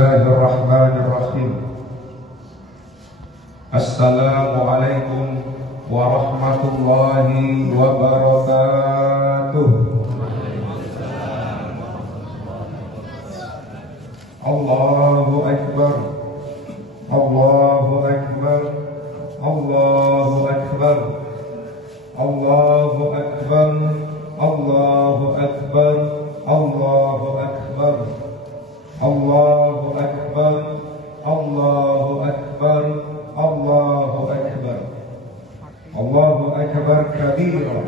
Bismillahirrahmanirrahim. Assalamualaikum warahmatullahi wabarakatuh. Allahu Akbar, Allahu Akbar, Allahu Akbar, Allahu Akbar, Allahu Akbar, Allahu Akbar, Allahu Akbar, Allahu Akbar, Allahu Akbar, Allahu Akbar kabira,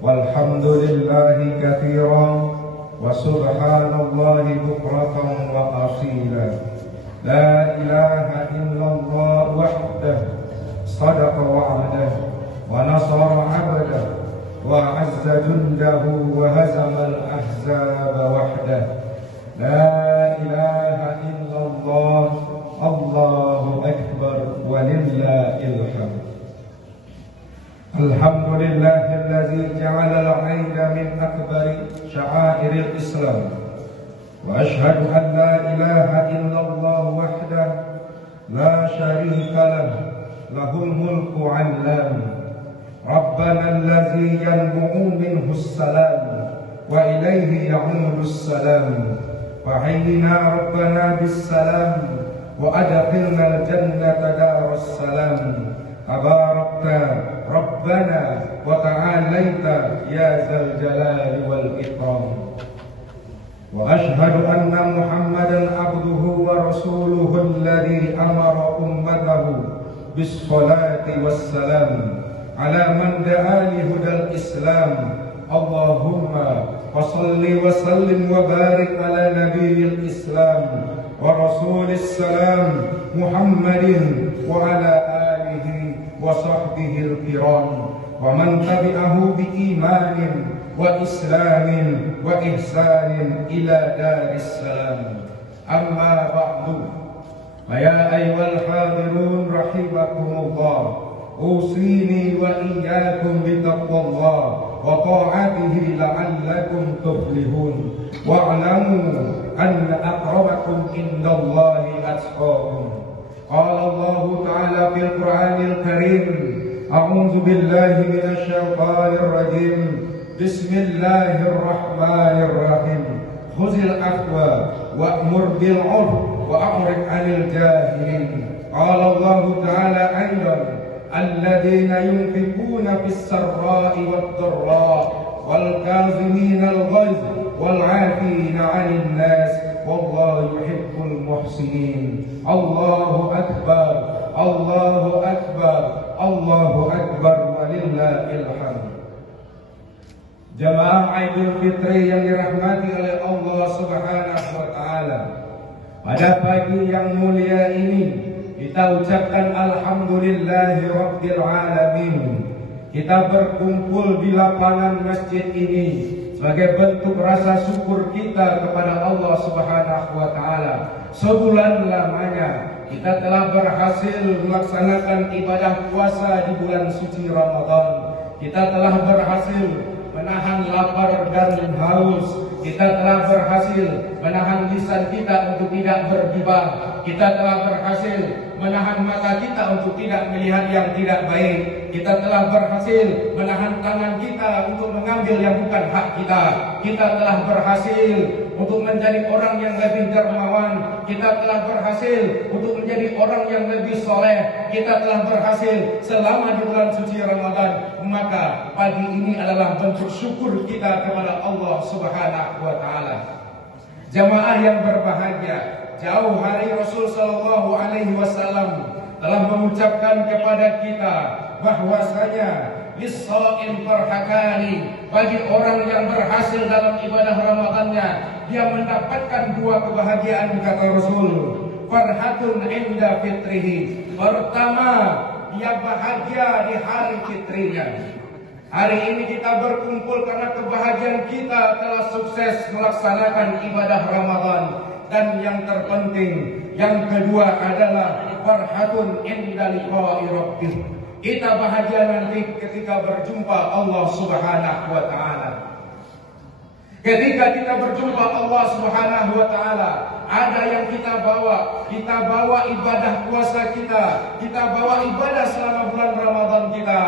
walhamdulillahi katsiran, wa subhanallahi bukratan wa asila. La ilaha illallah wahdahu sadaqa wa'adahu wa nasara 'abdahu wa 'azza jundahu wa hazama al-ahzaba wahdahu. La ilaha illallah, Allahu Akbar, walillahil hamd. Alhamdulillahilladzi ja'ala al-'aida min akbari sya'airil Islam. Wa ashhadu an la ilaha illallah wahdahu la syarika lahu, lahul mulku 'allam. Rabbana allazi yanbu'u minhu as-salam wa ilayhi ya'udu as-salam. Fahayyina Rabbana bis-salam wa adkhilna al-jannata daras salam. Tabarakta Rabbana wa ta'alaita ya zal jalali wal ikram. Wa ashhadu anna Muhammadan abduhu wa rasuluhu alladhi amara ummatahu bis-salati was-salam ala man da'a li hudal Islam. Allahumma wasalli wa sallim wa barik ala nabiyil Islam wa rasulis salam Muhammadin wa ala alihi wa sahbihil kiram wa man tabi'ahu bi imanin wa islamin wa ihsanin ila daris salam. Amma ba'du, ya ayyuhal hadirun rahimakumullah, usini wa iyyakum bi taqwallah wa ta'atihi la'allakum tuflihun. Wa'lamu anna aqrabakum indallahi atqakum. Qala Allah ta'ala fil Qur'anil Karim, a'udzu billahi minasy syaithanir rajim. Bismillahirrahmanirrahim. Khuzil afwa wa'mur bil 'urf wa a'rid 'anil jahilin. Qala Allah ta'ala aidan, alladzina yunfiquna fis sarra'i wad dharra wal kazimina al ghaiz wal 'afina 'anil nas wallahu yuhibbul muhsinin. Allahu akbar, Allahu akbar, Allahu akbar, walillahil hamd. Jamaah Idul Fitri yang dirahmati oleh Allah Subhanahu wa taala, pada pagi yang mulia ini kita ucapkan alhamdulillahi rabbil alamin. Kita berkumpul di lapangan masjid ini sebagai bentuk rasa syukur kita kepada Allah Subhanahu wa taala. Sebulan lamanya kita telah berhasil melaksanakan ibadah puasa di bulan suci Ramadan. Kita telah berhasil menahan lapar dan haus. Kita telah berhasil menahan lisan kita untuk tidak bergibah. Kita telah berhasil menahan mata kita untuk tidak melihat yang tidak baik. Kita telah berhasil menahan tangan kita untuk mengambil yang bukan hak kita. Kita telah berhasil untuk menjadi orang yang lebih dermawan. Kita telah berhasil untuk menjadi orang yang lebih soleh. Kita telah berhasil selama di bulan suci Ramadan. Maka pagi ini adalah bentuk syukur kita kepada Allah Subhanahu wa taala. Jamaah yang berbahagia, jauh hari Rasul sallallahu alaihi wasallam telah mengucapkan kepada kita bahwasanya lis-shaim farhatani, bagi orang yang berhasil dalam ibadah Ramadannya dia mendapatkan dua kebahagiaan, kata Rasul. Farhatun inda fitrihi, pertama dia bahagia di hari fitrinya. Hari ini kita berkumpul karena kebahagiaan kita telah sukses melaksanakan ibadah Ramadan. Dan yang terpenting, yang kedua adalah farhatun inda liqa'i rabbih. Kita bahagia nanti ketika berjumpa Allah Subhanahu wa taala. Ketika kita berjumpa Allah Subhanahu wa taala, ada yang kita bawa kita bawa ibadah puasa kita bawa ibadah selama bulan Ramadan kita.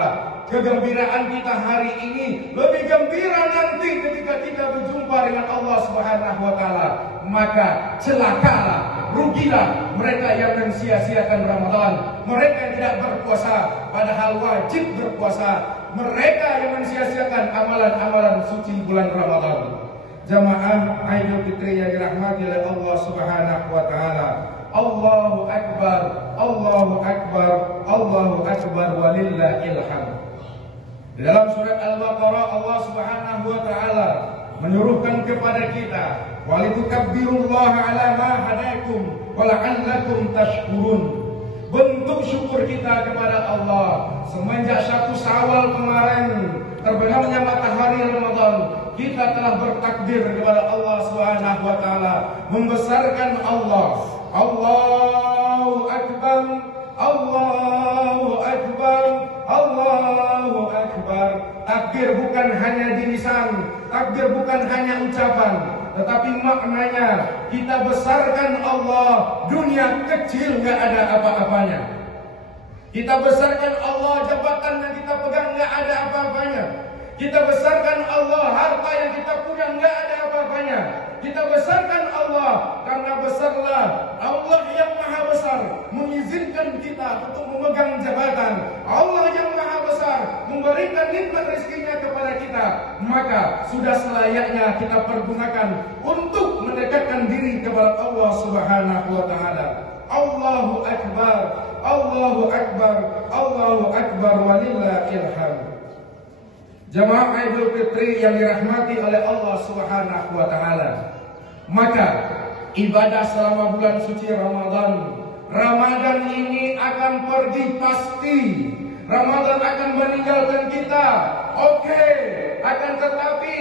Kegembiraan kita hari ini lebih gembira nanti ketika kita berjumpa dengan Allah Subhanahu wa taala. Maka celakalah, rugilah mereka yang mensia-siakan Ramadan, mereka yang tidak berpuasa padahal wajib berpuasa, mereka yang mensia-siakan amalan-amalan suci bulan Ramadan. Jamaah Idul Fitri yang dirahmati oleh Allah Subhanahu wa taala. Allahu akbar, Allahu akbar, Allahu akbar walillahil hamd. Di dalam surat Al-Baqarah Allah Subhanahu wa taala menyuruhkan kepada kita, "Walitukabbirullaha 'ala ma hadakum wa la'allakum tashkurun." Bentuk syukur kita kepada Allah semenjak 1 Syawal kemarin terbenamnya matahari Ramadan, kita telah bertakbir kepada Allah Subhanahu wa taala, membesarkan Allah. Allahu akbar, Allahu akbar, Allahu akbar. Takbir bukan hanya di lisan, takbir bukan hanya ucapan, tetapi maknanya kita besarkan Allah. Dunia kecil, nggak ada apa-apanya. Kita besarkan Allah, jabatan yang kita pegang nggak ada apa-apanya. Kita besarkan Allah, harta yang kita punya nggak ada apa-apanya. Kita besarkan Allah karena besarlah Allah yang maha besar mengizinkan kita untuk memegang jabatan. Allah yang maha besar memberikan nikmat rezekinya kepada kita. Maka sudah selayaknya kita pergunakan untuk mendekatkan diri kepada Allah Subhanahu wa taala. Allahu akbar, Allahu akbar, Allahu akbar walillahil hamd. Jamaah Idul Fitri yang dirahmati oleh Allah Subhanahu wa taala. Maka ibadah selama bulan suci Ramadan ini akan pergi pasti. Ramadan akan meninggalkan kita. Oke, akan tetapi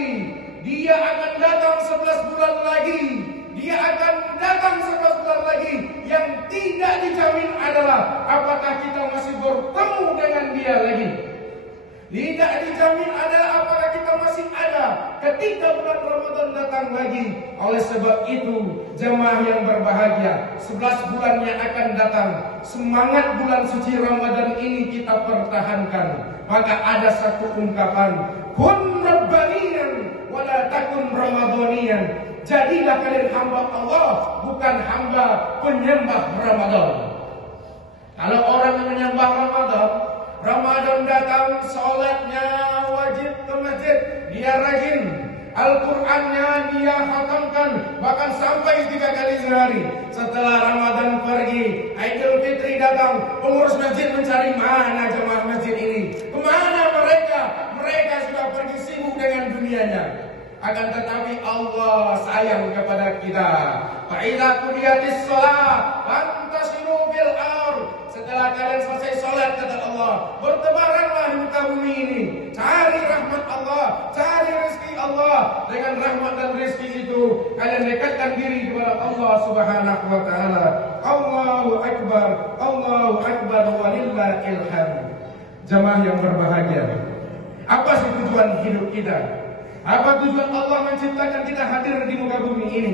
dia akan datang 11 bulan lagi. Dia akan datang 11 bulan lagi. Yang tidak dijamin adalah apakah kita masih bertemu dengan dia lagi. Tidak dijamin adalah apakah kita masih ada ketika bulan Ramadan datang lagi. Oleh sebab itu, jemaah yang berbahagia, 11 bulannya akan datang. Semangat bulan suci Ramadan ini kita pertahankan. Maka ada satu ungkapan, kun rabbaniyan wala takun ramadhaniyan. Jadilah kalian hamba Allah, bukan hamba penyembah Ramadan. Kalau orang yang menyembah Ramadan datang, sholatnya wajib ke masjid, dia rajin, Al-Qur'annya dia khatamkan, bahkan sampai 3 kali sehari. Setelah Ramadan pergi, Idul Fitri datang, pengurus masjid mencari mana jemaah masjid ini, kemana mereka? Mereka sudah pergi sibuk dengan dunianya. Akan tetapi Allah sayang kepada kita. Fa'idza qudiyatis shalah fantasiru fil ardh. Setelah kalian selesai sholat, kata Allah, bertebaranlah di muka bumi ini, cari rahmat Allah, cari rezeki Allah. Dengan rahmat dan rezeki itu kalian dekatkan diri kepada Allah Subhanahu wa taala. Allahu akbar, Allahu akbar walillahil hamd. Jemaah yang berbahagia, apa sih tujuan hidup kita? Apa tujuan Allah menciptakan kita hadir di muka bumi ini?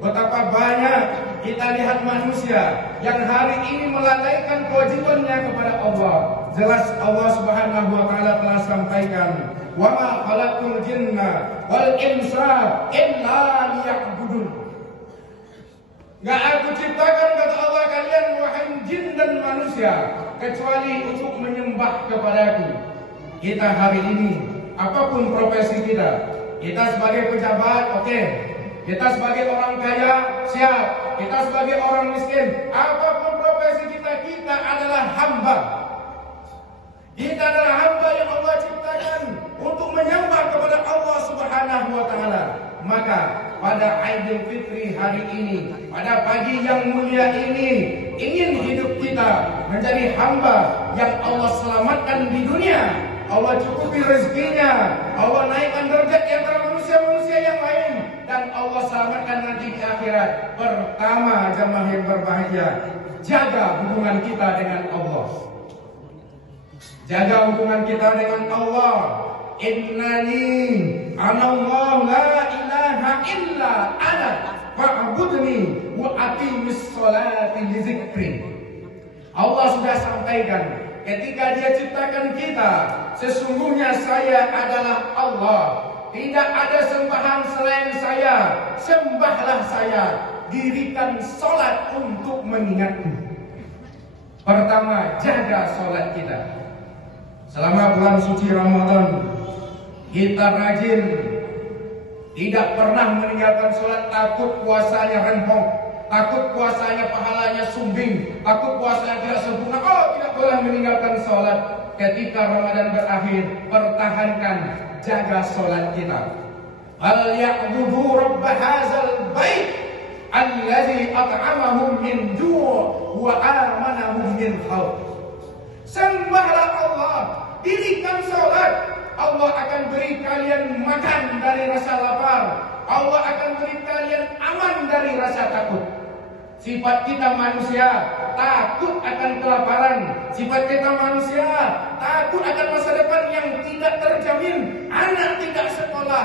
Betapa banyak kita lihat manusia yang hari ini melalaikan kewajibannya kepada Allah. Jelas Allah Subhanahu wa taala telah sampaikan, "Wa ma khalaqtul jinna wal insa illa liya'budun." Enggak aku ciptakan, kata Allah, kalian wahai jin dan manusia kecuali untuk menyembah kepadaku. Kita hari ini, apapun profesi kita sebagai pejabat, oke. Kita sebagai orang kaya, siap. Kita sebagai orang miskin, apapun profesi kita adalah hamba. Kita adalah hamba yang Allah ciptakan untuk menyembah kepada Allah Subhanahu wa taala. Maka pada Idul Fitri hari ini, pada pagi yang mulia ini, ingin hidup kita menjadi hamba yang Allah selamatkan di dunia. Allah cukupi rezekinya, Allah naikkan derajat di antara manusia-manusia yang lain, dan Allah selamatkan nanti di akhirat. Pertama, jamaah yang berbahagia, jaga hubungan kita dengan Allah. Jaga hubungan kita dengan Allah. Innani anallahu la ilaha illa ana wa'budni wa aqimis sholati li dzikri. Allah sudah sampaikan ketika Dia ciptakan kita, sesungguhnya saya adalah Allah. Tidak ada sembahan selain saya. Sembahlah saya. Dirikan sholat untuk mengingatku. Pertama, jaga sholat kita. Selama bulan suci Ramadan, kita rajin, tidak pernah meninggalkan sholat. Takut puasanya rempong, takut puasanya pahalanya sumbing, takut puasanya tidak sempurna. Oh, tidak boleh meninggalkan sholat. Ketika Ramadan berakhir, pertahankan, jaga sholat kita. Al ya'budu rabb hadzal bait allazi at'amahum min ju' wa amanahum min khauf. Sembahlah Allah, dirikan sholat. Allah akan beri kalian makan dari rasa lapar. Allah akan beri kalian aman dari rasa takut. Sifat kita manusia takut akan kelaparan. Sifat kita manusia takut akan masa depan yang tidak terjamin. Anak tidak sekolah,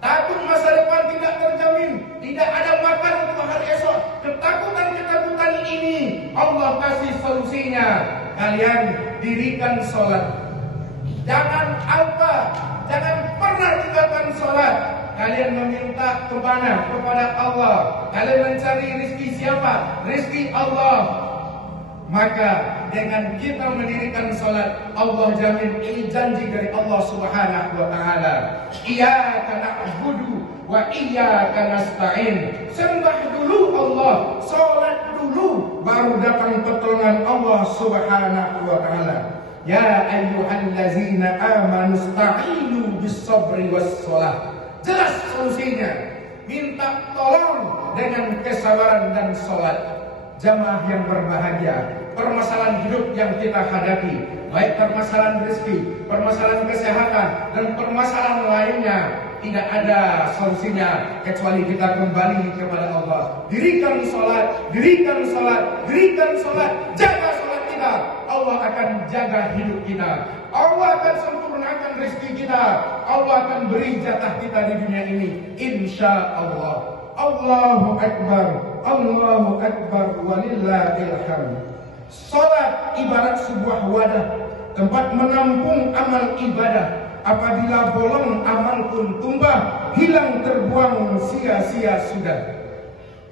takut masa depan tidak terjamin, tidak ada makan untuk hari esok. Ketakutan-ketakutan ini Allah kasih solusinya. Kalian dirikan sholat. Jangan pernah tinggalkan sholat. Kalian meminta kepada Allah. Kalian mencari rezeki siapa? Rezeki Allah. Maka dengan kita mendirikan sholat, Allah jamin, ini janji dari Allah Subhanahu wa Ta'ala. Iyyaka na'budu wa iyyaka nasta'in. Sembah dulu Allah, sholat dulu, baru datang pertolongan Allah Subhanahu wa Ta'ala. Ya ayyuhallazina amanu ista'inu bis-sabri was-shalah. Jelas solusinya. Minta tolong dengan kesabaran dan sholat. Jamaah yang berbahagia, permasalahan hidup yang kita hadapi, baik permasalahan rezeki, permasalahan kesehatan, dan permasalahan lainnya, tidak ada solusinya kecuali kita kembali kepada Allah. Dirikan sholat, dirikan sholat, dirikan sholat, jaga sholat kita. Allah akan jaga hidup kita. Allah akan sempurnakan rezeki kita. Allah akan beri jatah kita di dunia ini, insya Allah. Allahu Akbar, Allahu Akbar, walillahil hamd. Salat ibarat sebuah wadah, tempat menampung amal ibadah. Apabila bolong, amal pun tumbah, hilang terbuang, sia-sia sudah.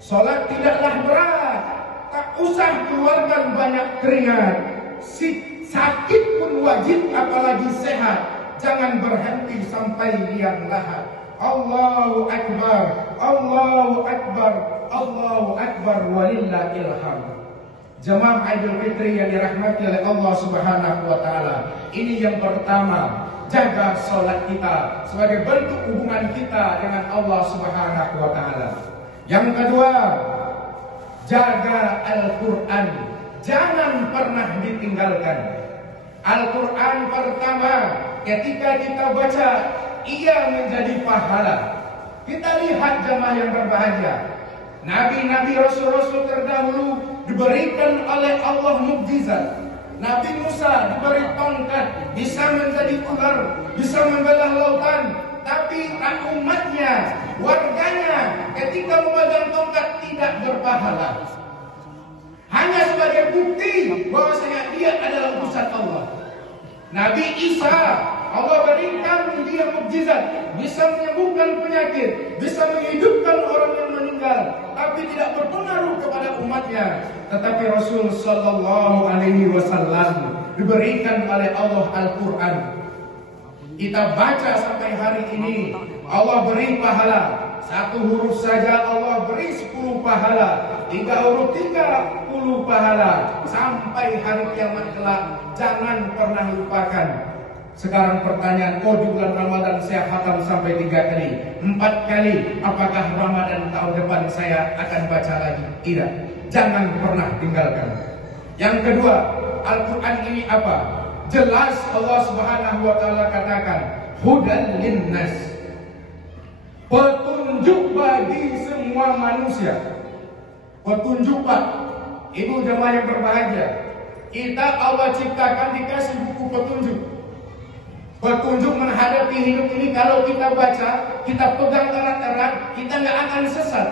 Salat tidaklah berat, tak usah keluarkan banyak keringat. Sakit pun wajib, apalagi sehat. Jangan berhenti sampai liang lahat. Allahu Akbar, Allahu Akbar, Allahu Akbar, walillahil hamd. Jemaah Idul Fitri yang dirahmati oleh Allah Subhanahu wa Ta'ala, ini yang pertama, jaga sholat kita sebagai bentuk hubungan kita dengan Allah Subhanahu wa Ta'ala. Yang kedua, jaga Al-Quran, jangan pernah ditinggalkan. Al-Quran pertama, ketika kita baca, ia menjadi pahala. Kita lihat jemaah yang berbahagia, nabi-nabi, rasul-rasul terdahulu diberikan oleh Allah mukjizat. Nabi Musa diberi tongkat, bisa menjadi ular, bisa membelah lautan. Tapi umatnya, warganya, ketika memegang tongkat tidak berpahala. Hanya sebagai bukti bahwasanya dia adalah utusan Allah. Nabi Isa, Allah berikan dia mukjizat, bisa menyembuhkan penyakit, bisa menghidupkan orang yang meninggal, tapi tidak berpengaruh kepada umatnya. Tetapi Rasul Sallallahu Alaihi Wasallam diberikan oleh Allah Al-Quran. Kita baca sampai hari ini, Allah beri pahala. Satu huruf saja Allah beri 10 pahala, 3 huruf 30 pahala, sampai hari kiamat kelak. Jangan pernah lupakan. Sekarang pertanyaan, di bulan Ramadan saya khatam sampai 3 kali, 4 kali, apakah Ramadan tahun depan saya akan baca lagi? Tidak. Jangan pernah tinggalkan. Yang kedua, Al-Quran ini apa? Jelas Allah Subhanahu wa Ta'ala katakan, hudan linnas, petunjuk bagi semua manusia. Petunjuk, Pak. Ibu jemaah yang berbahagia, kita Allah ciptakan dikasih buku petunjuk. Petunjuk menghadapi hidup ini, kalau kita baca, kita pegang erat-erat, kita nggak akan sesat.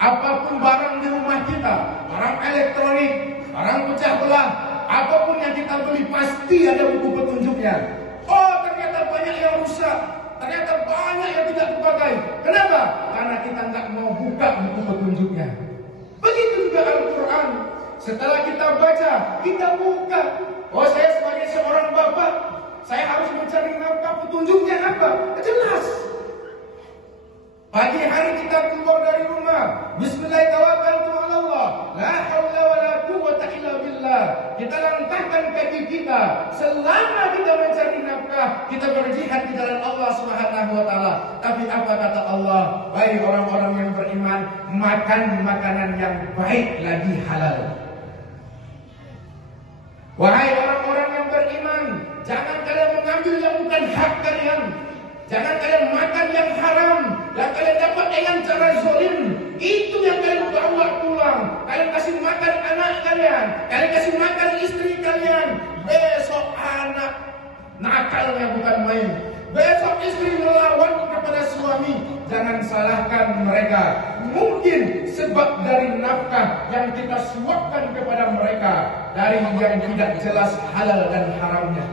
Apapun barang di rumah kita, barang elektronik, barang pecah belah, apapun yang kita beli pasti ada buku petunjuknya. Oh, ternyata banyak yang rusak, ternyata banyak yang tidak dipakai. Kenapa? Karena kita nggak mau buka buku petunjuknya. Begitu juga Al-Quran. Setelah kita baca, kita buka. Oh, saya sebagai seorang bapak, saya harus mencari nafkah, petunjuknya apa? Jelas. Pagi hari kita keluar dari rumah, Bismillahirrahmanirrahim, la haula wala quwwata illa billah. Kita langkahkan kaki kita. Selama kita mencari nafkah, kita berjihad di jalan Allah Subhanahu wa taala. Tapi apa kata Allah? Wahai orang-orang yang beriman, makan makanan yang baik lagi halal. Wahai orang-orang yang beriman, jangan kalian mengambil yang bukan hak kalian. Jangan kalian makan yang haram, yang kalian dapat dengan cara zalim. Itu yang kalian bawa pulang. Kalian kasih makan anak kalian, kalian kasih makan istri kalian. Besok anak nakalnya bukan main. Besok istri melawan kepada suami. Jangan salahkan mereka. Mungkin sebab dari nafkah yang kita suapkan kepada mereka, dari yang tidak jelas halal dan haramnya.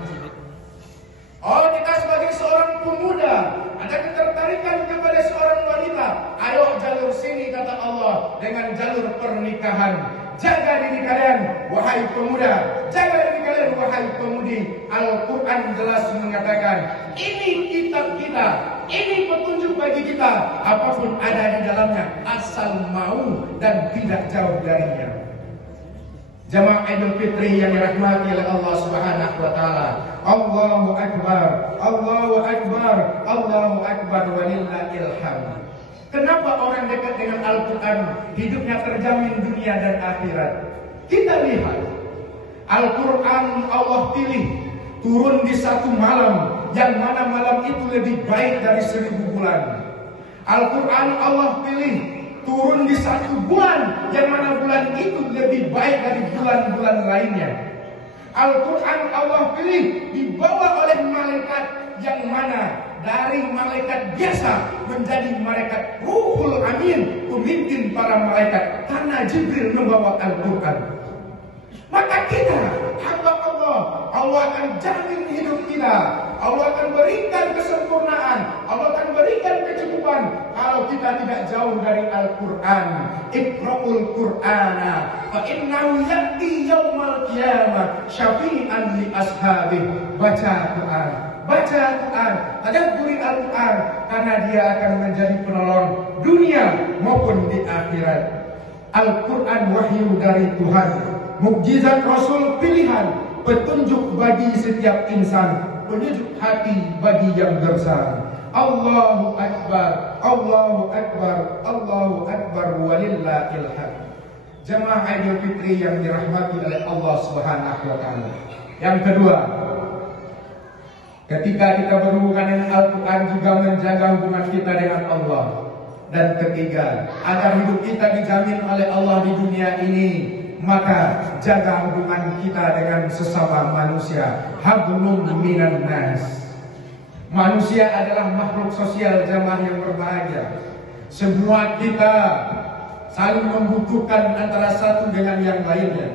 Oh, kita sebagai seorang pemuda ada ketertarikan kepada seorang wanita. Ayo jalur sini, kata Allah, dengan jalur pernikahan. Jaga diri kalian, wahai pemuda. Jaga diri kalian, wahai pemudi. Al-Quran jelas mengatakan, ini kitab kita, ini petunjuk bagi kita. Apapun ada di dalamnya, asal mau dan tidak jauh darinya. Jamaah Idul Fitri yang dirahmati oleh Allah Subhanahu wa taala. Allahu akbar, Allahu akbar, Allahu akbar walillahil hamd. Kenapa orang dekat dengan Al-Qur'an hidupnya terjamin dunia dan akhirat? Kita lihat Al-Qur'an Allah pilih turun di satu malam, yang mana malam itu lebih baik dari 1000 bulan. Al-Qur'an Allah pilih turun di satu bulan, yang mana bulan itu lebih baik dari bulan-bulan lainnya. Al-Quran Allah pilih dibawa oleh malaikat, yang mana dari malaikat biasa menjadi malaikat Ruhul Amin, pemimpin para malaikat, karena Jibril membawa Al-Quran. Maka kita hamba Allah, Allah akan jamin hidup kita, Allah akan berikan kesempurnaan, Allah akan berikan kecukupan kalau kita tidak jauh dari Al-Quran. Iqra'ul Qur'ana fa innahu ya'ti yaumal qiyamah syafi'an li ashabih. Baca Quran, baca Quran, tadabburi Al-Quran, karena dia akan menjadi penolong dunia maupun di akhirat. Al-Quran wahyu dari Tuhan, mukjizat Rasul pilihan, petunjuk bagi setiap insan, penyejuk hati bagi yang gersang. Allahu Akbar, Allahu Akbar, Allahu Akbar walillahil hamd. Jemaah Idul Fitri yang dirahmati oleh Allah Subhanahu wa taala. Yang kedua, ketika kita berhubungan dengan Al-Quran juga menjaga hubungan kita dengan Allah. Dan ketiga, agar hidup kita dijamin oleh Allah di dunia ini, maka jaga hubungan kita dengan sesama manusia. Hablum minan nas. Manusia adalah makhluk sosial, jamaah yang berbahagia. Semua kita saling membutuhkan antara satu dengan yang lainnya.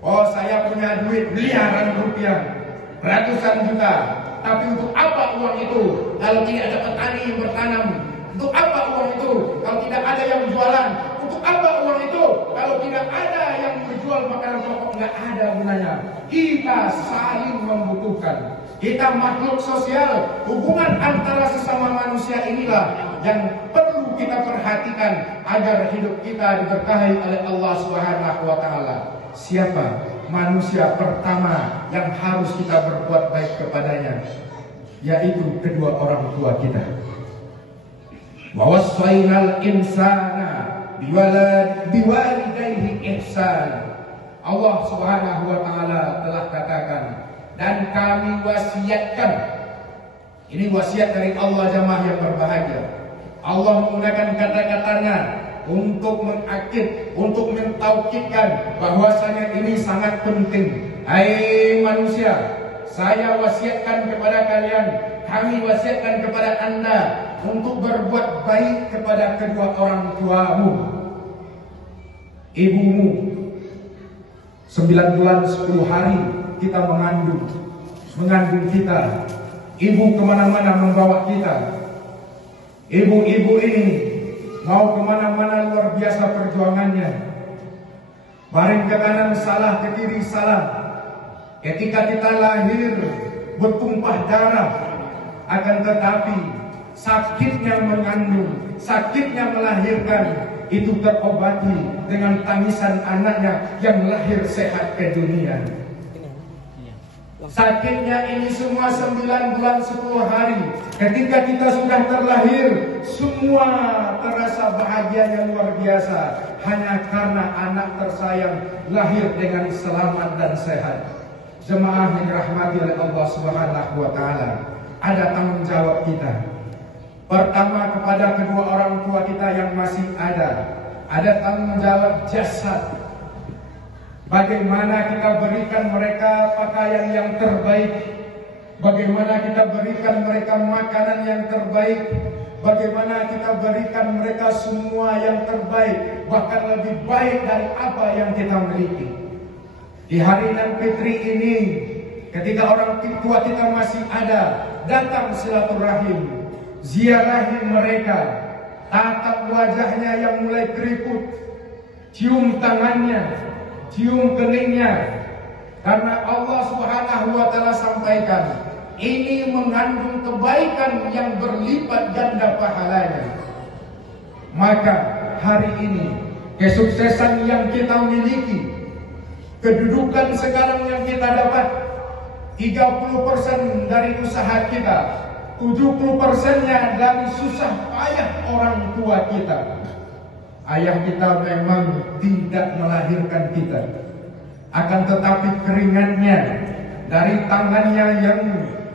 Oh, saya punya duit miliaran rupiah, ratusan juta, tapi untuk apa uang itu kalau tidak ada petani yang bertanam? Untuk apa uang itu kalau tidak ada yang jualan? Untuk apa uang itu kalau tidak ada yang menjual makanan pokok? Nggak ada gunanya. Kita saling membutuhkan. Kita makhluk sosial. Hubungan antara sesama manusia inilah yang perlu kita perhatikan agar hidup kita diberkahi oleh Allah Subhanahu wa taala. Siapa manusia pertama yang harus kita berbuat baik kepadanya? Yaitu kedua orang tua kita. Wa wassaynal insana biwalidayhi ihsan. Allah Subhanahu wa taala telah katakan, dan kami wasiatkan. Ini wasiat dari Allah, jamaah yang berbahagia. Allah menggunakan kata-katanya untuk mengakid, untuk mentaukidkan bahwasanya ini sangat penting. Hai manusia, saya wasiatkan kepada kalian, kami wasiatkan kepada anda untuk berbuat baik kepada kedua orang tuamu. ibumu 9 bulan 10 hari kita mengandung kita. Ibu kemana-mana membawa kita. Ibu-ibu ini mau kemana-mana luar biasa perjuangannya. Baring ke kanan salah, ke kiri salah. Ketika kita lahir bertumpah darah, akan tetapi sakitnya mengandung, sakitnya melahirkan itu terobati dengan tangisan anaknya yang lahir sehat ke dunia. Sakitnya ini semua 9 bulan 10 hari. Ketika kita sudah terlahir, semua terasa bahagianya luar biasa. Hanya karena anak tersayang lahir dengan selamat dan sehat. Jemaah yang dirahmati oleh Allah Subhanahu wa Ta'ala, ada tanggung jawab kita. Pertama, kepada kedua orang tua kita yang masih ada tanggung jawab jasad. Bagaimana kita berikan mereka pakaian yang terbaik, bagaimana kita berikan mereka makanan yang terbaik, bagaimana kita berikan mereka semua yang terbaik, bahkan lebih baik dari apa yang kita miliki. Di hari Idul Fitri ini, ketika orang tua kita masih ada, datang silaturahim, ziarahi mereka, tatap wajahnya yang mulai keriput, cium tangannya, cium keningnya, karena Allah Subhanahu wa Ta'ala sampaikan ini mengandung kebaikan yang berlipat ganda pahalanya. Maka hari ini kesuksesan yang kita miliki, kedudukan sekarang yang kita dapat, 30% dari usaha kita, 70%-nya dari susah payah orang tua kita. Ayah kita memang tidak melahirkan kita, akan tetapi keringatnya dari tangannya yang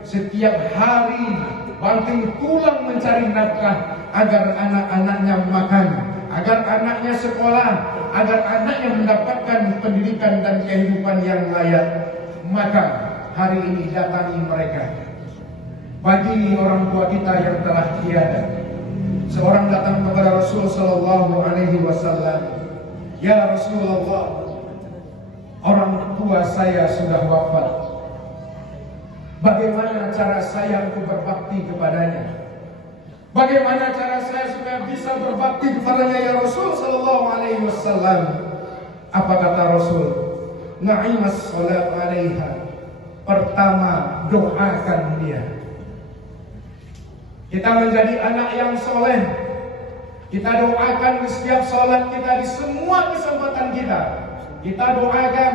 setiap hari banting tulang mencari nafkah agar anak-anaknya makan, agar anaknya sekolah, agar anaknya mendapatkan pendidikan dan kehidupan yang layak. Maka hari ini datangi mereka. Bagi orang tua kita yang telah tiada, seorang datang kepada Rasul Sallallahu Alaihi Wasallam, "Ya Rasulullah, orang tua saya sudah wafat. Bagaimana cara saya untuk berbakti kepadanya? Bagaimana cara saya supaya bisa berbakti kepadanya ya Rasul Sallallahu Alaihi Wasallam?" Apa kata Rasul? "Na'imas salat alaiha." Pertama, doakan dia. Kita menjadi anak yang soleh, kita doakan di setiap sholat kita, di semua kesempatan kita. Kita doakan.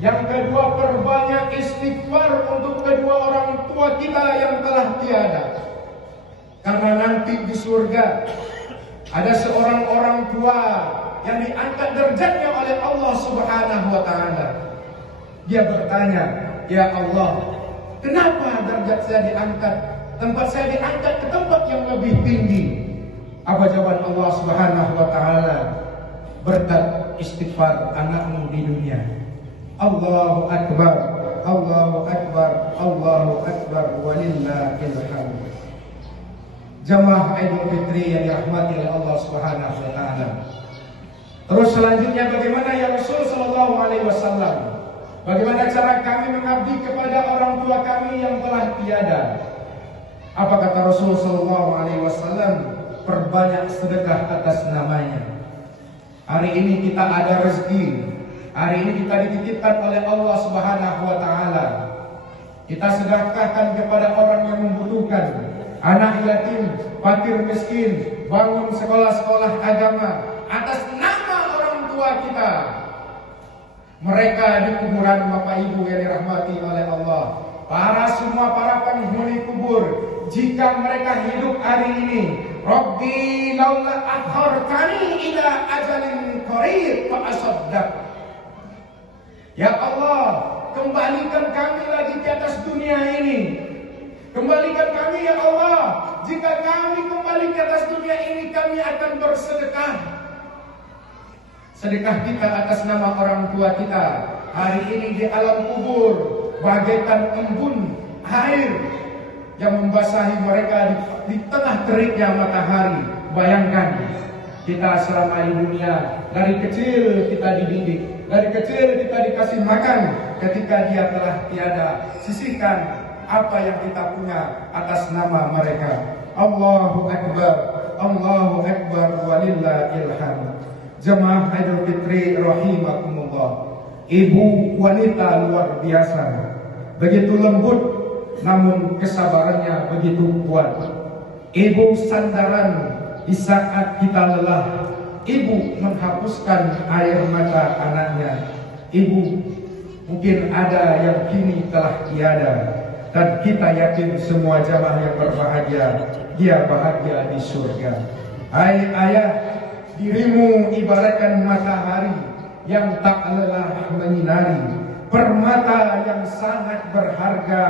Yang kedua, perbanyak istighfar untuk kedua orang tua kita yang telah tiada. Karena nanti di surga ada seorang orang tua yang diangkat derajatnya oleh Allah Subhanahu wa Ta'ala. Dia bertanya, "Ya Allah, kenapa derajat saya diangkat? Tempat saya diangkat ke tempat yang lebih tinggi." Apa jawaban Allah Subhanahu wa Ta'ala? "Berkat istighfar anakmu di dunia." Allahu Akbar, Allahu Akbar, Allahu Akbar, walillahil hamd. Jamaah Idul Fitri yang dirahmati oleh Allah Subhanahu wa Ta'ala. Terus selanjutnya, bagaimana ya Rasul Sallallahu Alaihi Wasallam? Bagaimana cara kami mengabdi kepada orang tua kami yang telah tiada? Apa kata Rasul Sallallahu Alaihi Wasallam? Perbanyak sedekah atas namanya. Hari ini kita ada rezeki, hari ini kita dititipkan oleh Allah Subhanahu wa Ta'ala. Kita sedekahkan kepada orang yang membutuhkan, anak yatim, fakir miskin, bangun sekolah-sekolah agama atas nama orang tua kita. Mereka di kuburan Bapak Ibu yang dirahmati oleh Allah, semua para penghuni kubur, jika mereka hidup hari ini, Rabbi laula akhartani ila ajalin qarib fa asaddaq. Ya Allah, kembalikan kami lagi ke atas dunia ini. Kembalikan kami ya Allah. Jika kami kembali ke atas dunia ini, kami akan bersedekah. Sedekah kita atas nama orang tua kita hari ini di alam kubur bagaikan embun air yang membasahi mereka di tengah teriknya matahari. Bayangkan Kita selama di dunia, dari kecil kita dididik, dari kecil kita dikasih makan. Ketika dia telah tiada, sisihkan apa yang kita punya atas nama mereka. Allahu Akbar, Allahu Akbar, walillahil hamd. Jemaah Idul Fitri rahimakumullah. Ibu wanita luar biasa, begitu lembut namun kesabarannya begitu kuat. Ibu sandaran di saat kita lelah. Ibu menghapuskan air mata anaknya. Ibu mungkin ada yang kini telah tiada, dan kita yakin semua jamaah yang berbahagia, dia bahagia di surga. Hai ayah, dirimu ibaratkan matahari yang tak lelah menyinari, permata yang sangat berharga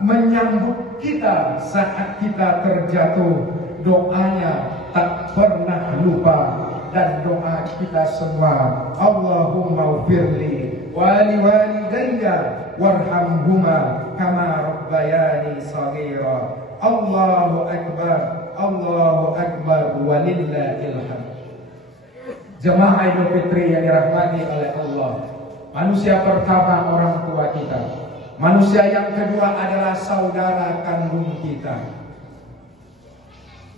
menyambut kita saat kita terjatuh. Doanya tak pernah lupa, dan doa kita semua, Allahumma ufirli wali walidayya warhamhuma kama rabbayani shaghira. Allahu Akbar, Allahu Akbar, walillahil hamd. Jemaah Idul Fitri yang dirahmati oleh Allah, manusia pertama orang tua kita, manusia yang kedua adalah saudara kandung kita.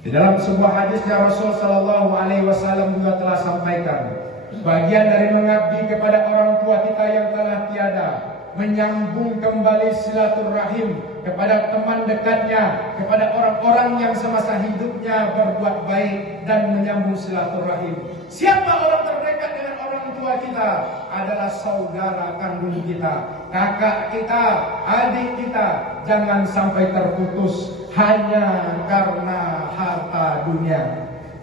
Di dalam sebuah hadisnya Rasul Shallallahu Alaihi Wasallam juga telah sampaikan, bagian dari mengabdi kepada orang tua kita yang telah tiada, menyambung kembali silaturahim kepada teman dekatnya, kepada orang-orang yang semasa hidupnya berbuat baik dan menyambung silaturahim. Siapa orang terdekat dengan orang tua kita? Adalah saudara kandung kita, kakak kita, adik kita. Jangan sampai terputus hanya karena harta dunia.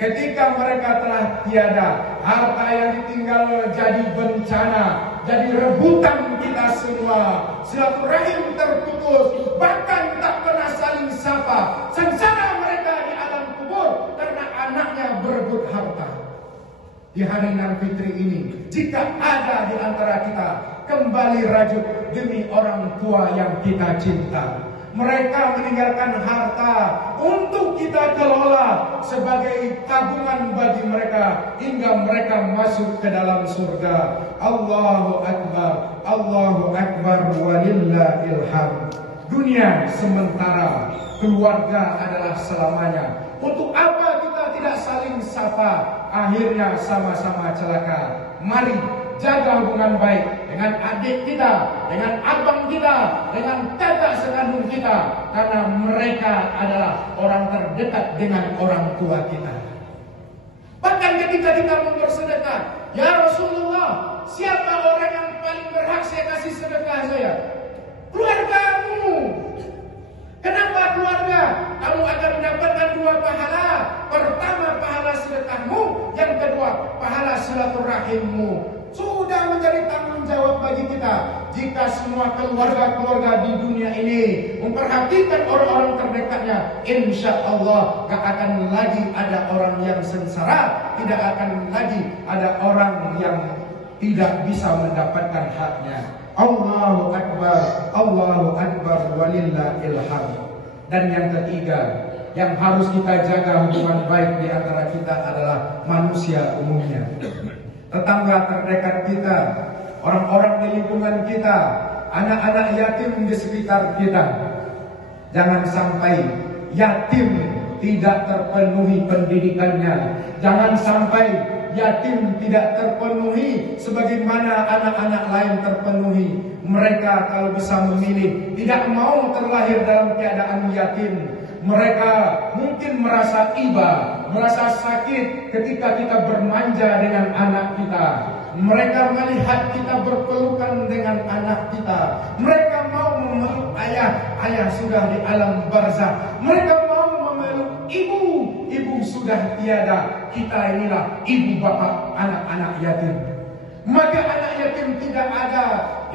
Ketika mereka telah tiada, harta yang ditinggal jadi bencana, jadi rebutan kita semua. Silaturahim terputus, bahkan tak pernah saling sapa. Sengsara mereka di alam kubur karena anaknya berebut harta. Di hari nan fitri ini, jika ada di antara kita kembali rajut demi orang tua yang kita cinta, mereka meninggalkan harta untuk kita kelola sebagai tabungan bagi mereka hingga mereka masuk ke dalam surga. Allahu Akbar, Allahu Akbar, walillahil hamd. Dunia sementara, keluarga adalah selamanya. Untuk apa kita tidak saling sapa? Akhirnya sama-sama celaka. Mari jaga hubungan baik dengan adik kita, dengan abang kita, dengan kakak sekandung kita, karena mereka adalah orang terdekat dengan orang tua kita. Bahkan ketika kita bersedekah, ya Rasulullah, siapa orang yang paling berhak saya kasih sedekah saya? Keluargamu. Kenapa keluarga? Kamu akan mendapatkan dua pahala. Pertama, pahala sedekahmu. Yang kedua, pahala silaturahimmu. Sudah menjadi tanggung jawab bagi kita. Jika semua keluarga-keluarga di dunia ini memperhatikan orang-orang terdekatnya, insya Allah gak akan lagi ada orang yang sengsara. Tidak akan lagi ada orang yang tidak bisa mendapatkan haknya. Allahu Akbar, Allahu Akbar, walillahil hamd. Dan yang ketiga, yang harus kita jaga hubungan baik di antara kita adalah manusia umumnya. Tetangga terdekat kita, orang-orang di lingkungan kita, anak-anak yatim di sekitar kita. Jangan sampai yatim tidak terpenuhi pendidikannya. Jangan sampai yatim tidak terpenuhi sebagaimana anak-anak lain terpenuhi. Mereka kalau bisa memilih tidak mau terlahir dalam keadaan yatim. Mereka mungkin merasa iba, merasa sakit ketika kita bermanja dengan anak kita. Mereka melihat kita berpelukan dengan anak kita. Mereka mau memeluk ayah, ayah sudah di alam barzah. Mereka mau memeluk ibu, ibu sudah tiada. Kita inilah ibu bapak anak-anak yatim. Maka anak yatim tidak ada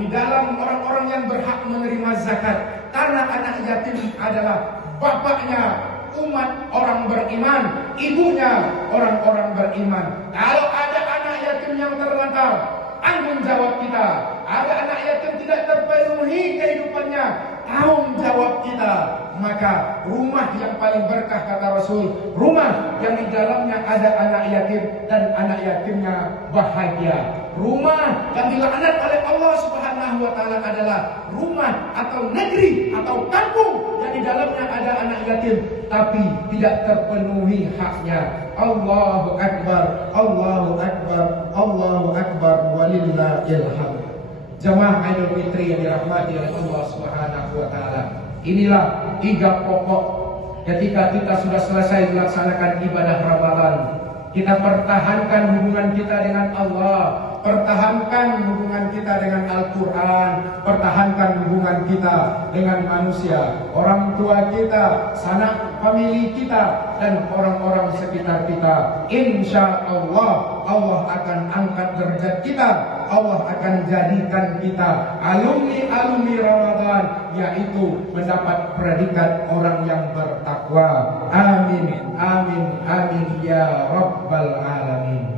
di dalam orang-orang yang berhak menerima zakat. Karena anak yatim adalah bapaknya umat orang beriman, ibunya orang-orang beriman. Kalau ada anak yatim yang terlantar, tanggung jawab kita ada anak yatim tidak terpenuhi kehidupannya, tanggung jawab kita. Maka rumah yang paling berkah kata Rasul, rumah yang di dalamnya ada anak yatim dan anak yatimnya bahagia. Rumah yang dilaknat oleh Allah Subhanahu wa taala adalah rumah atau negeri atau kampung yang di dalamnya ada anak yatim tapi tidak terpenuhi haknya. Allahu akbar, Allahu akbar, Allahu akbar, walillahil hamd. Jamaah Idul Fitri yang dirahmati oleh Allah Subhanahu wa taala. Inilah 3 pokok ketika kita sudah selesai melaksanakan ibadah Ramadan. Kita pertahankan hubungan kita dengan Allah, pertahankan hubungan kita dengan Al-Quran, pertahankan hubungan kita dengan manusia, orang tua kita, sanak famili kita, dan orang-orang sekitar kita. Insya Allah, Allah akan angkat derajat kita. Allah akan jadikan kita alumni Ramadan, yaitu mendapat predikat orang yang bertakwa. Amin, amin, amin ya Rabbal Alamin.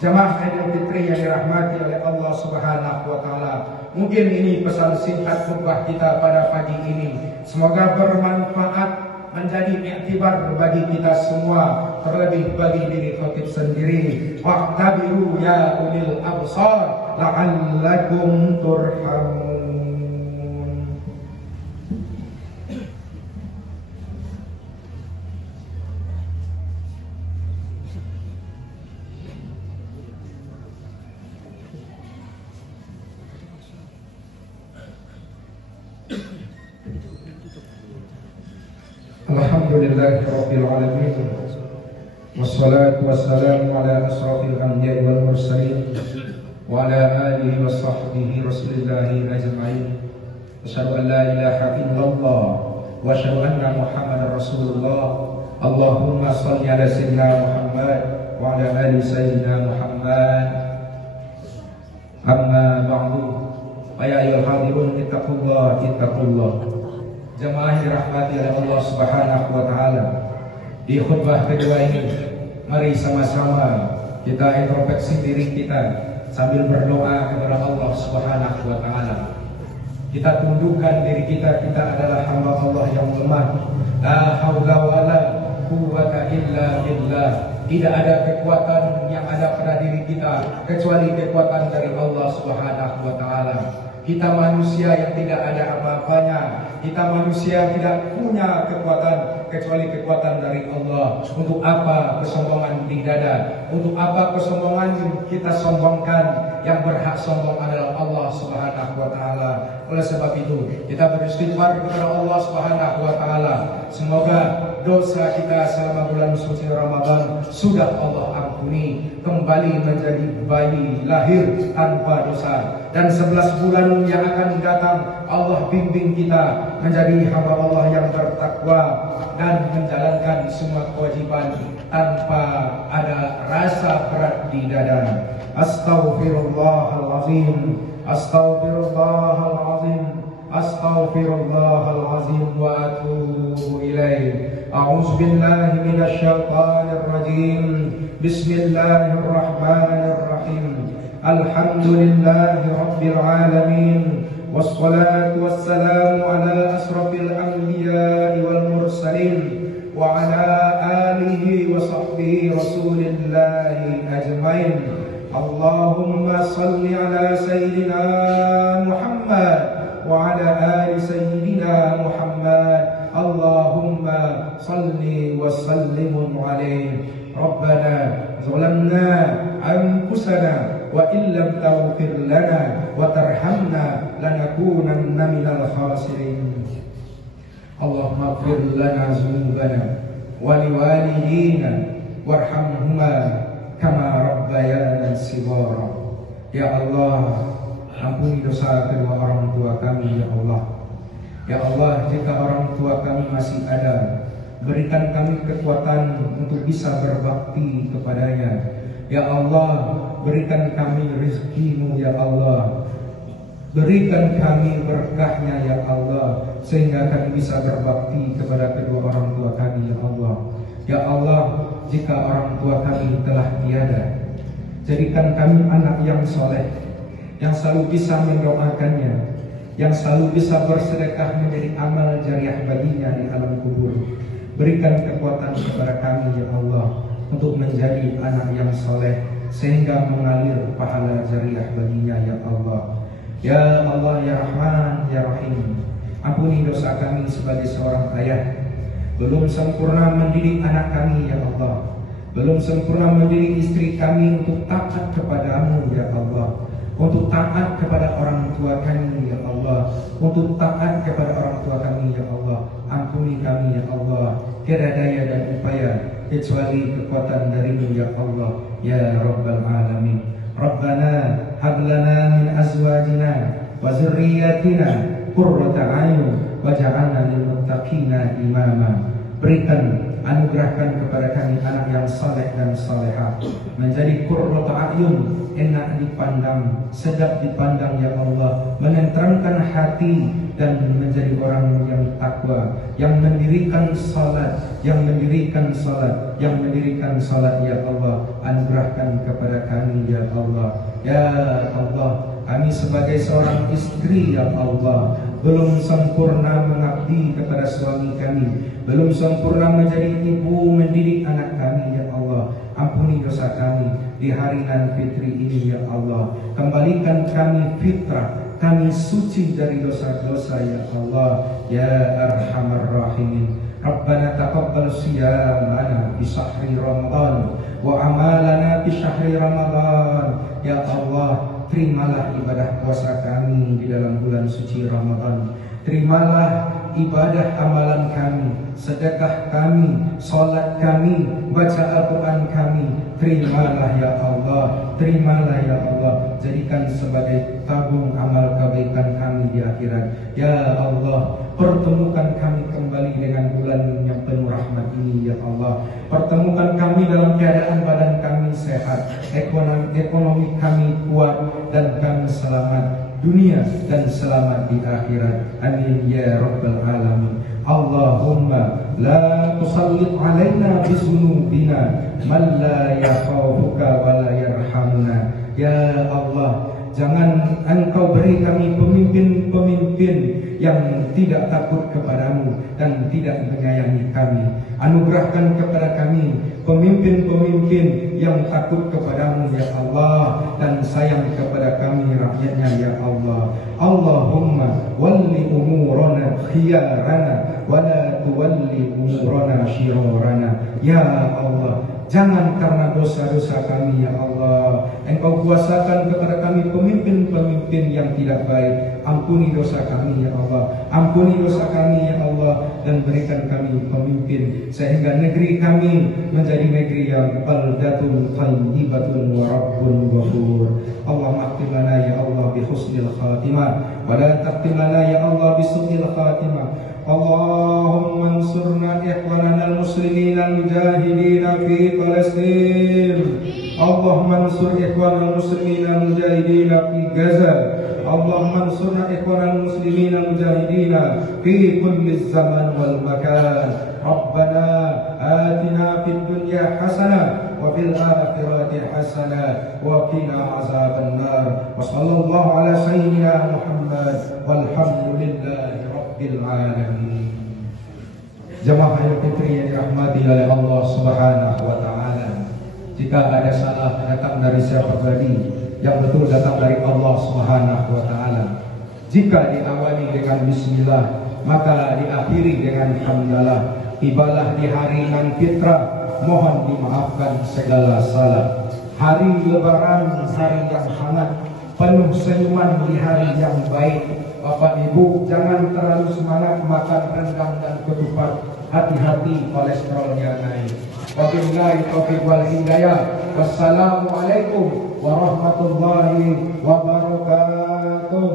Jamaah Idul Fitri yang dirahmati oleh Allah Subhanahu wa taala. Mungkin ini pesan singkat khutbah kita pada pagi ini. Semoga bermanfaat, menjadi iktibar bagi kita semua, terlebih bagi diri khatib sendiri. Waqtabiru ya ulil absar la'allakum turhamun. Alhamdulillahirabbil alamin. Wassalatu wassalamu ala asrafil anbiya'i wal mursalin wa ala alihi wa sahbihi rasulillahi ajma'in. Asyhadu an la ilaha illallah wa asyhadu anna Muhammadar Rasulullah. Allahumma shalli ala sayyidina Muhammad wa ala ali sayyidina Muhammad. Amma ba'du. Ya ayyuhal hadirun ittaqullah. Jamaah yang dirahmati oleh Allah Subhanahu wa taala. Di khutbah kedua ini, mari sama-sama kita introspeksi diri kita sambil berdoa kepada Allah Subhanahu wa taala. Kita tundukkan diri kita adalah hamba Allah yang lemah. La haula wala quwwata illa billah. Tidak ada kekuatan yang ada pada diri kita kecuali kekuatan dari Allah Subhanahu wa taala. Kita manusia yang tidak ada apa-apanya. Kita manusia yang tidak punya kekuatan kecuali kekuatan dari Allah. Untuk apa kesombongan di dada? Untuk apa kesombongan kita sombongkan? Yang berhak sombong adalah Allah Subhanahu wa taala. Oleh sebab itu, kita beristighfar kepada Allah Subhanahu wa taala. Semoga dosa kita selama bulan suci Ramadan sudah Allah ampuni, kembali menjadi bayi lahir tanpa dosa. Dan 11 bulan yang akan datang Allah bimbing kita menjadi hamba Allah yang bertakwa dan menjalankan semua kewajiban tanpa ada rasa berat di dada. Astaghfirullahalazim, astaghfirullahalazim, astaghfirullahalazim wa atubu ilaih. A'udzu billahi minasy syaithanir rajim. Bismillahirrahmanirrahim. Alhamdulillahi rabbil alamin. Wassalatu wassalamu ala asrafil anbiya'i wal mursalin wa ala alihi wa sahbihi rasulillahi ajmain. Allahumma salli ala sayyidina Muhammad wa ala ali sayyidina Muhammad. Allahumma salli wa sallim alaihi. Rabbana zalamna anfusana wa illam taghfir lana wa tarhamna lanakunanna minal khasirin. Allahumma ighfir lana dzunubana wa liwalidina warhamhuma kama rabbayana shighara. Ya Allah, ampuni dosa kedua orang tua kami ya Allah. Ya Allah, jika orang tua kami masih ada, berikan kami kekuatan untuk bisa berbakti kepadanya. Ya Allah, berikan kami rezeki-Mu ya Allah. Berikan kami berkahnya ya Allah, sehingga kami bisa berbakti kepada kedua orang tua kami ya Allah. Ya Allah, jika orang tua kami telah tiada, jadikan kami anak yang soleh, yang selalu bisa mendoakannya, yang selalu bisa bersedekah menjadi amal jariah baginya di alam kubur. Berikan kekuatan kepada kami ya Allah untuk menjadi anak yang soleh sehingga mengalir pahala jariah baginya ya Allah. Ya Allah ya Rahman ya Rahim, ampuni dosa kami sebagai seorang ayah. Belum sempurna mendidik anak kami ya Allah, belum sempurna mendidik istri kami untuk taat kepadamu ya Allah, untuk taat kepada orang tua kami ya Allah, untuk taat kepada orang tua kami ya Allah. Ampuni kami ya Allah, tiada daya dan upaya kecuali kekuatan darimu ya Allah ya Rabbal Alamin. Rabbana hablana min azwajina wa zurriyatina qurrata a'yun waj'alna lil muttaqina imama. Berikan, anugerahkan kepada kami anak yang saleh dan salehah, menjadi qurratu a'yun, enak dipandang, sedap dipandang ya Allah, menenteramkan hati dan menjadi orang yang takwa, yang mendirikan salat, yang mendirikan salat, yang mendirikan salat ya Allah. Anugerahkan kepada kami ya Allah. Ya Allah, kami sebagai seorang istri ya Allah belum sempurna mengabdi kepada suami kami, belum sempurna menjadi ibu mendidik anak kami ya Allah. Ampuni dosa kami di hari nan fitri ini ya Allah. Kembalikan kami fitrah, kami suci dari dosa-dosa ya Allah ya Arhamar Rahimin. Rabbana taqabbal siyamana fi syahri Ramadan wa amalana fi syahri Ramadan. Ya Allah, terimalah ibadah puasa kami di dalam bulan suci Ramadan. Terimalah ibadah amalan kami, sedekah kami, salat kami, baca Al-Quran kami. Terimalah ya Allah, terimalah ya Allah. Jadikan sebagai tabung amal kebaikan kami di akhirat. Ya Allah, pertemukan kami kembali dengan bulan yang penuh rahmat ini ya Allah. Pertemukan kami dalam keadaan badan kami sehat, ekonomi kami kuat, dan kami selamat dunia dan selamat di akhirat. Amin ya Rabbal Alamin. Allahumma la tusallit alaina bisunubina man la yakhafuka wa la yarhamuna. Ya Allah, jangan Engkau beri kami pemimpin-pemimpin yang tidak takut kepadamu dan tidak menyayangi kami. Anugerahkan kepada kami pemimpin-pemimpin yang takut kepadamu ya Allah dan sayang kepada kami rakyatnya ya Allah. Allahumma walli umurana khiyarana wa la tuwalli umurana syirarana. Ya Allah, jangan karena dosa-dosa kami ya Allah Engkau kuasakan kepada kami pemimpin-pemimpin yang tidak baik. Ampuni dosa kami ya Allah, ampuni dosa kami ya Allah, dan berikan kami pemimpin sehingga negeri kami menjadi negeri yang baldatun thayyibatun wa rabbun ghafur. Allahumma akhtim lana ya Allah bi husnil khatimah wa la taqtim lana ya Allah bi su'il khatimah. Allahumma ansurna ikhwanana al-muslimin al-mujahidin fi Palestin. Allahumma ansur ikhwanana al-muslimin al-mujahidin fi Gaza. Allahumma ansurna ikhwanana al-muslimin al-mujahidin fi kulli zaman wal makan. Rabbana atina fid dunya hasanah wa fil akhirati hasanah wa qina azaban nar. Wa sallallahu ala sayyidina Muhammad walhamdulillahi rabbil alamin. Jamaah Idul Fitri yang dirahmati oleh Allah Subhanahu wa taala. Jika ada salah datang dari saya pribadi, yang betul datang dari Allah Subhanahu wa taala. Jika diawali dengan bismillah, maka diakhiri dengan hamdalah. Tibalah di hari nan fitrah, mohon dimaafkan segala salah. Hari lebaran, hari yang hangat, penuh senyuman di hari yang baik. Bapak Ibu jangan terlalu semangat makan rendang dan ketupat. Hati-hati kolesterolnya naik. Wabillahi taufiq wal hidayah. Wassalamualaikum warahmatullahi wabarakatuh.